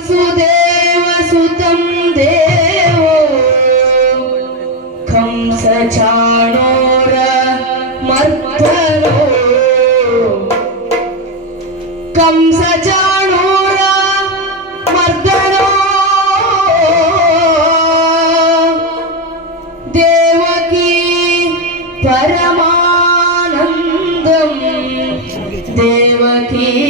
वसुदेवसुतं देवो। कंसचाणोरमर्दनो कंसचाणोरमर्दनो Devaki परमानन्दम् Devaki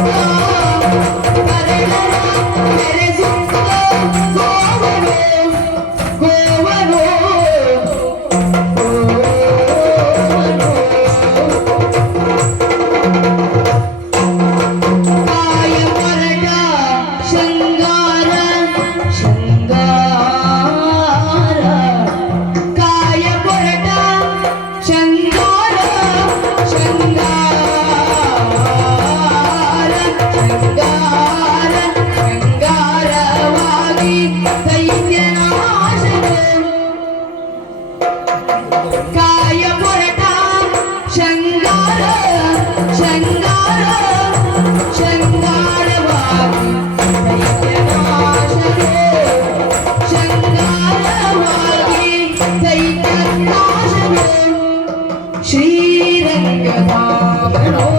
Thank you. Shangha